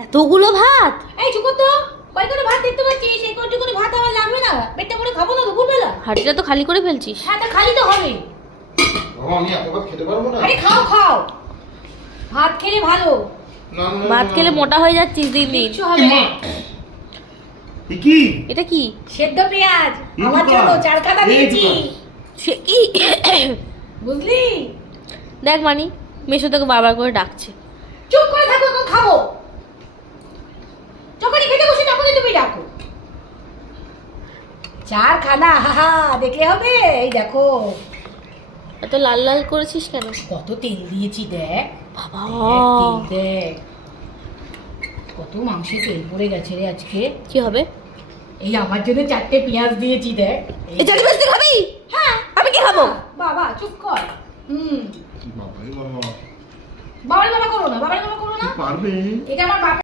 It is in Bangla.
এতগুলো ভাত? এই চুপ তো, কয়গুলো ভাত দেখতে পাচ্ছিস? এই কয়টুকুনি ভাত আমার লাগবে না? পেটটা ভরে খাবো না দুপুরবেলা? হাঁড়িটা তো খালি করে ফেলছিস। হ্যাঁ, তা খালি তো হবে। বাবা আমি এত ভাত খেতে পারবো না। আরে খাও খাও, ভাত খেলে ভালো। না না ভাত খেলে মোটা হয়ে যাচ্ছিস দিন দিন। কিচ্ছু হবে না। কি এটা কি? সেদ্ধ পেঁয়াজ এই আমার দুটো জন্য আর। 4 কাটা এই দিয়েছি, দুটো। সে কি? বুঝলি? দেখ মানি, মেশো তোকে বারবার করে ডাকছে। চুপ করে থাকো, এখন খাবো। যখনই খেতে বসি তখনই তুমি ডাকো। 4 খানা, হাহা, দেখলে হবে? এই দেখো এত লাল লাল করেছিস কেন? কত তেল দিয়েছি, দেখ বাবা, তেল দেখ, কত মাংসে তেল পড়ে গেছে রে আজকে। কি হবে? এই আমার জন্য 4টে পেঁয়াজ দিয়েছি, দেখ। এই চাকরি বাস্তি খাবি? হ্যাঁ, আমি কি খাবো? বাবা চুপ কর। বাবা রে বাবা বাবার বাবা করো না, বাবার বাবা করো না। পারবে এটা আমার বাবা।